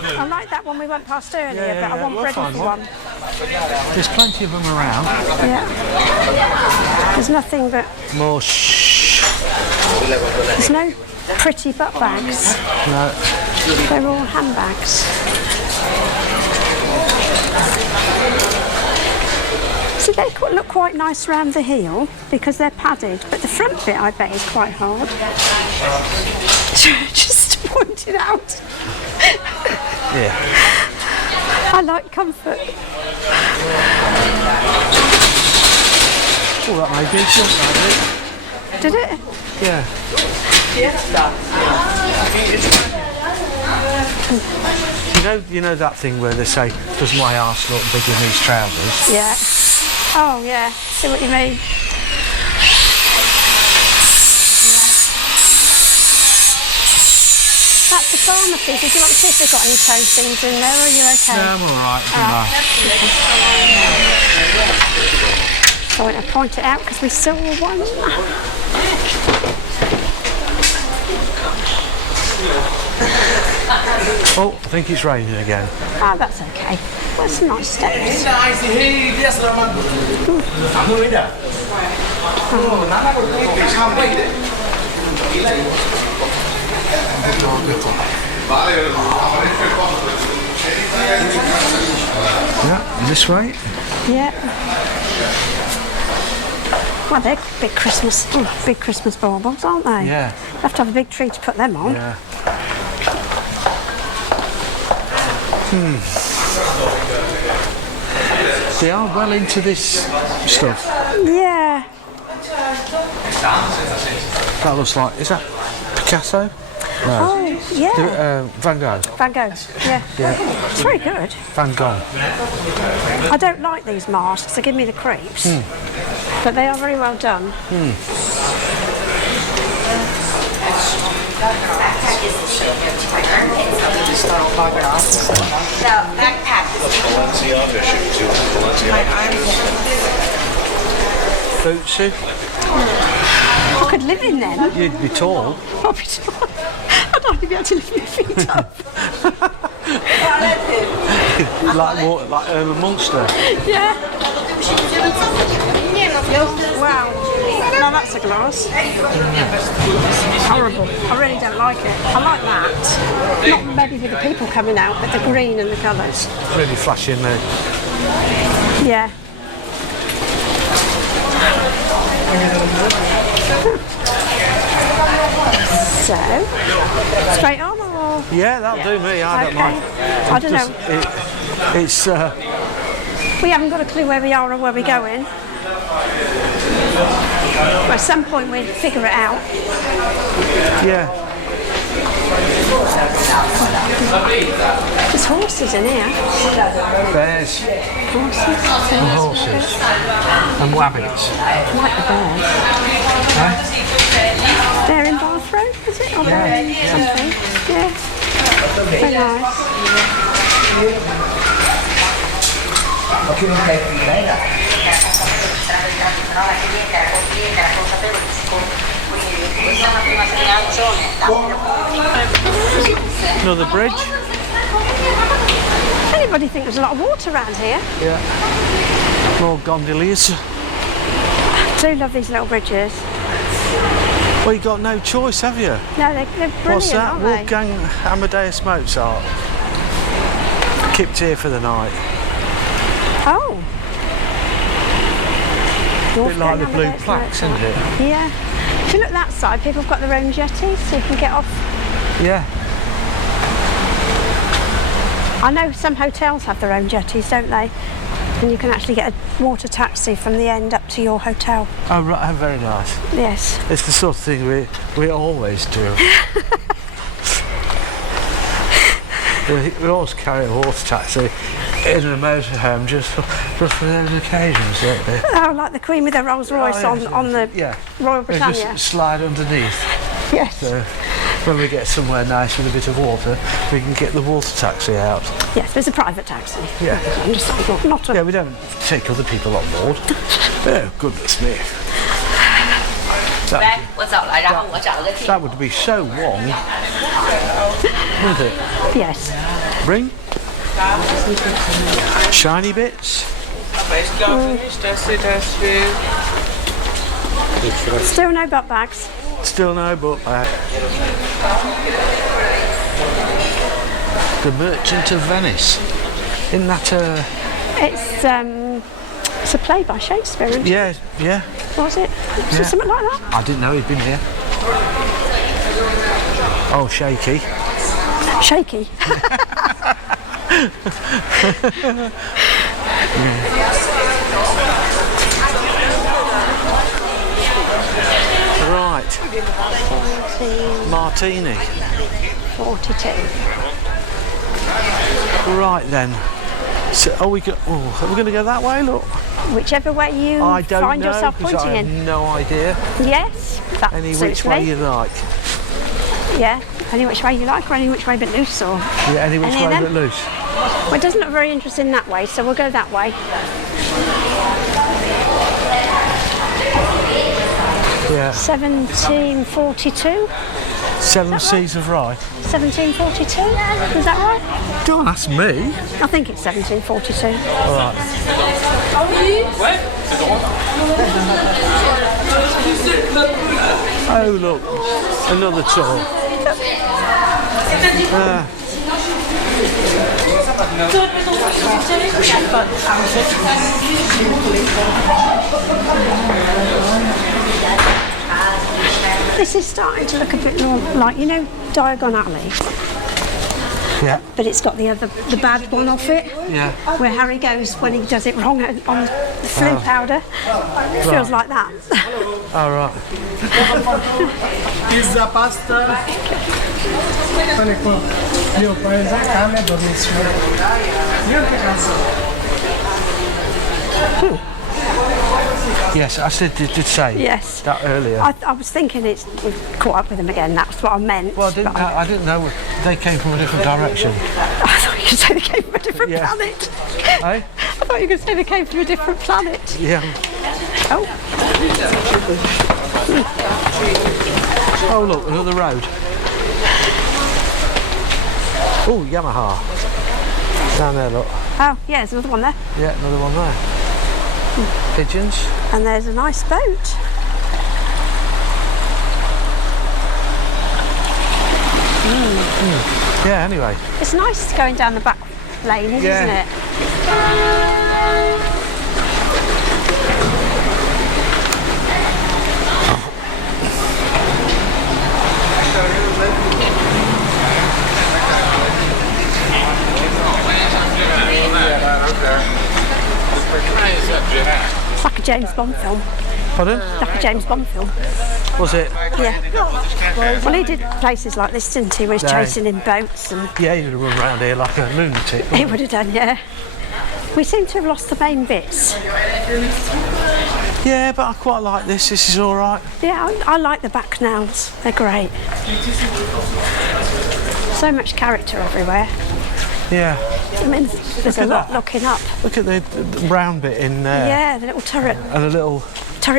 I like that one we went past earlier, Yeah, but I want we'll ready find for one. There's plenty of them around. Yeah. There's nothing but... More There's no pretty butt bags. No. They're all handbags. See, they look quite nice round the heel because they're padded, but the front bit, I bet, is quite hard. Just to point it out. Yeah. I like comfort. Oh, that may be something, Did it? yeah. You know that thing where they say, does my arse look big in these trousers? Yeah. Oh, yeah. See what you mean. That's the pharmacy. Did you want to see if they've got any toe things in there, or are you okay? No, I'm alright. So I want to point it out because we saw one. Oh, I think it's raining again. Oh, that's okay. Well, some nice steps. Yeah, this way. Yeah. Well, they're big Christmas baubles, aren't they? Yeah. You have to have a big tree to put them on. Yeah. They are well into this stuff. Yeah. That looks like, is that Picasso? No. Oh, yeah. Van Gogh. Van Gogh, yeah. It's very good. Van Gogh. I don't like these masks, they give me the creeps. But they are very well done. Bootsy. I could live in them. You'd be tall. I'd be tall. I'd only be able to lift my feet up. like a monster. Yeah. Wow. Now that's a glass. Horrible. I really don't like it. I like that. Not maybe with the people coming out, but the green and the colours. Really flashing there. Yeah. So, straight on or? Yeah, that'll do me. I don't mind. I don't know. It's We haven't got a clue where we are or where we're going. But at some point we'll figure it out. yeah. There's horses in here. Bears Horses. and horses and wabbits. I like the bears. Huh? They're in Bath Road, is it? Or Yeah. something. Yeah. Very nice. Another bridge. Anybody think there's a lot of water around here? Yeah. More gondoliers. I do love these little bridges. Well, you got no choice, have you? No, they're brilliant, What's that? aren't they? Wolfgang Amadeus Mozart. Kept here for the night. Oh. A bit like the blue plaques, isn't it? Yeah. If you look that side, people have got their own jetties, so you can get off. Yeah. I know some hotels have their own jetties, don't they? And you can actually get a water taxi from the end up to your hotel. Oh, right. Oh, very nice. Yes. It's the sort of thing we always do. we always carry a water taxi in a motorhome just for those occasions, don't we? Oh, like the Queen with her Rolls Royce on the Royal We Britannia. just slide underneath. Yes. So when we get somewhere nice with a bit of water, we can get the water taxi out. Yes, there's a private taxi. Yeah. I'm just not a... Yeah, we don't take other people on board. Oh, goodness me. That would be so wrong, wouldn't it? Yes. Bring. Shiny bits. Still no butt bags. Still no book bag. The Merchant of Venice. Isn't that It's a play by Shakespeare, isn't it? Yeah, yeah. Was it? Was it something like that? I didn't know he'd been here. Oh, shaky. Shaky. Right. 14, Martini. 42. Right then. So, are we going to go that way? Look. Whichever way you I don't find know, yourself 'cause pointing I have in. no idea. Yes, that Any suits which way me. you like. Yeah, any which way you like, or any which way but loose, or Yeah, any which Any of way them? but loose. well, it doesn't look very interesting that way, so we'll go that way. Yeah. 1742. 7 Seas of Rye. 1742. Is that right? Don't ask me. I think it's 1742. All right. Oh look, another tour. This is starting to look a bit more like, you know, Diagon Alley, Yeah, but it's got the bad one off it, yeah. where Harry goes when he does it wrong on the flu powder. It feels like that. All right. Pizza, pasta. Pane qua. Io paese carne dormisco. Io che cazzo. Yes, I did say Yes. that earlier. I was thinking we've caught up with them again. That's what I meant. Well, but I didn't know they came from a different direction. I thought you could say they came from a different Yeah. planet. Eh? I thought you could say they came from a different planet. Yeah. Oh, Oh look, another road. Oh, Yamaha. Down there, look. oh, yeah, there's another one there. Yeah, another one there. Pigeons. And there's a nice boat. Yeah, anyway. It's nice going down the back lane, isn't Yeah. it? It's like a James Bond film. Pardon? Like a James Bond film. Was it? Yeah. Well, he did places like this, didn't he? Where he's No. chasing in boats, and Yeah, you'd run around here like a lunatic. he would have done, yeah. We seem to have lost the main bits. Yeah, but I quite like this. This is all right. Yeah, I like the back canals. They're great. So much character everywhere. Yeah. I mean, there's a at lot that. looking up. Look at the round bit in there. Yeah, the little turret And a little,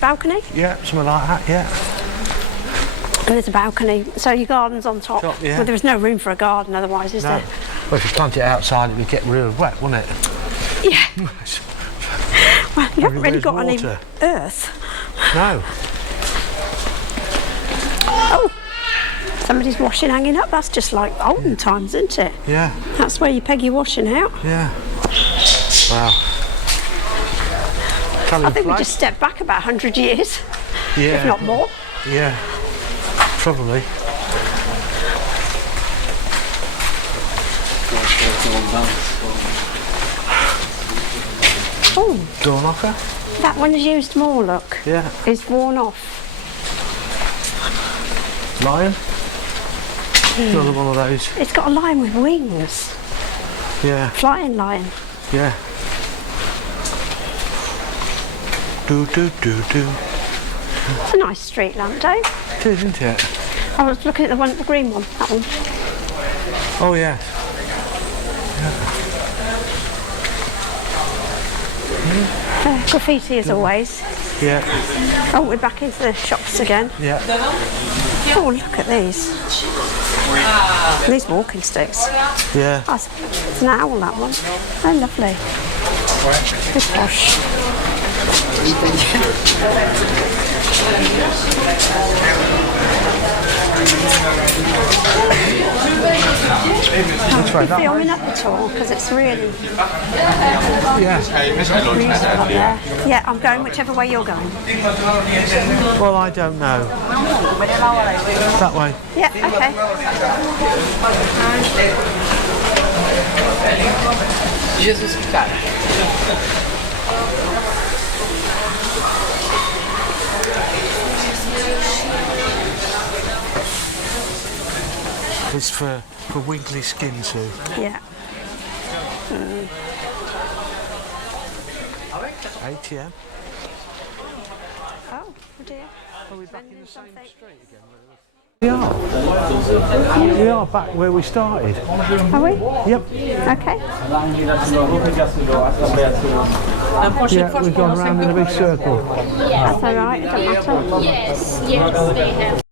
balcony. yeah, something like that, yeah. And there's a balcony, so your garden's on top. Top, yeah. Well, there's no room for a garden otherwise, is No. there? Well, if you plant it outside, it would get real wet, wouldn't it? Yeah. Well, you haven't really Everywhere's got any water. earth. No. Oh, somebody's washing hanging up. That's just like olden times, isn't it? Yeah, That's where you peg your washing out. yeah. Wow. Italian I think we flag. just stepped back about 100 years, Yeah. if not more. Yeah. Probably. Oh, Door knocker. that one's used more, look. Yeah. It's worn off. Lion. Another one of those. It's got a lion with wings. Yeah. Flying lion. Yeah. Do do do do. It's a nice street lamp, Dave. It is, isn't it? I was looking at the green one, that one. Oh yeah. Graffiti as always. Yeah. Oh, we're back into the shops again. Yeah. Oh, look at these. These walking sticks. Yeah. Oh, it's an owl, that one. Oh, lovely. Good posh. Which way? Are you filming up at all? Because it's really Yeah. beautiful up there. Yeah, I'm going whichever way you're going. Well, I don't know. That way. Yeah, okay. It's for wiggly skin too. Yeah. ATM. Oh, dear. Are we back in the same Something. street again? We are. We are back where we started. Are we? Yep. Okay. Yeah, we've gone round in a big circle. That's all right. It doesn't matter. Yes, they have.